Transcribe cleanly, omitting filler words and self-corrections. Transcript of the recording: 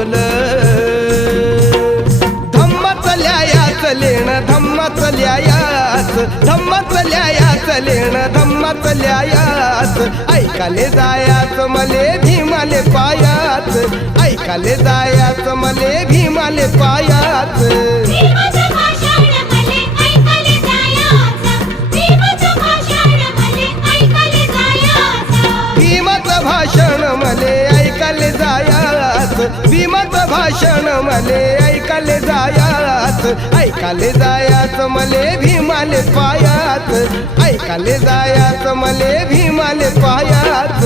ढोल धम्माचल्या याच लेणं धम्माचल्या याच धम्माचल्या याच लेणं धम्माचल्या याच ऐकाले जायाच मले भीमाले पायाच ऐकाले जायाच मले भीमाले पायाच भीमाचं भाषण मले ऐकाले जायाच भीमाचं भाषण मले ऐकाले जायाच ऐकाले जायाच मले भीमाले पायाच ऐकाले जायाच मले भीमाले पायाच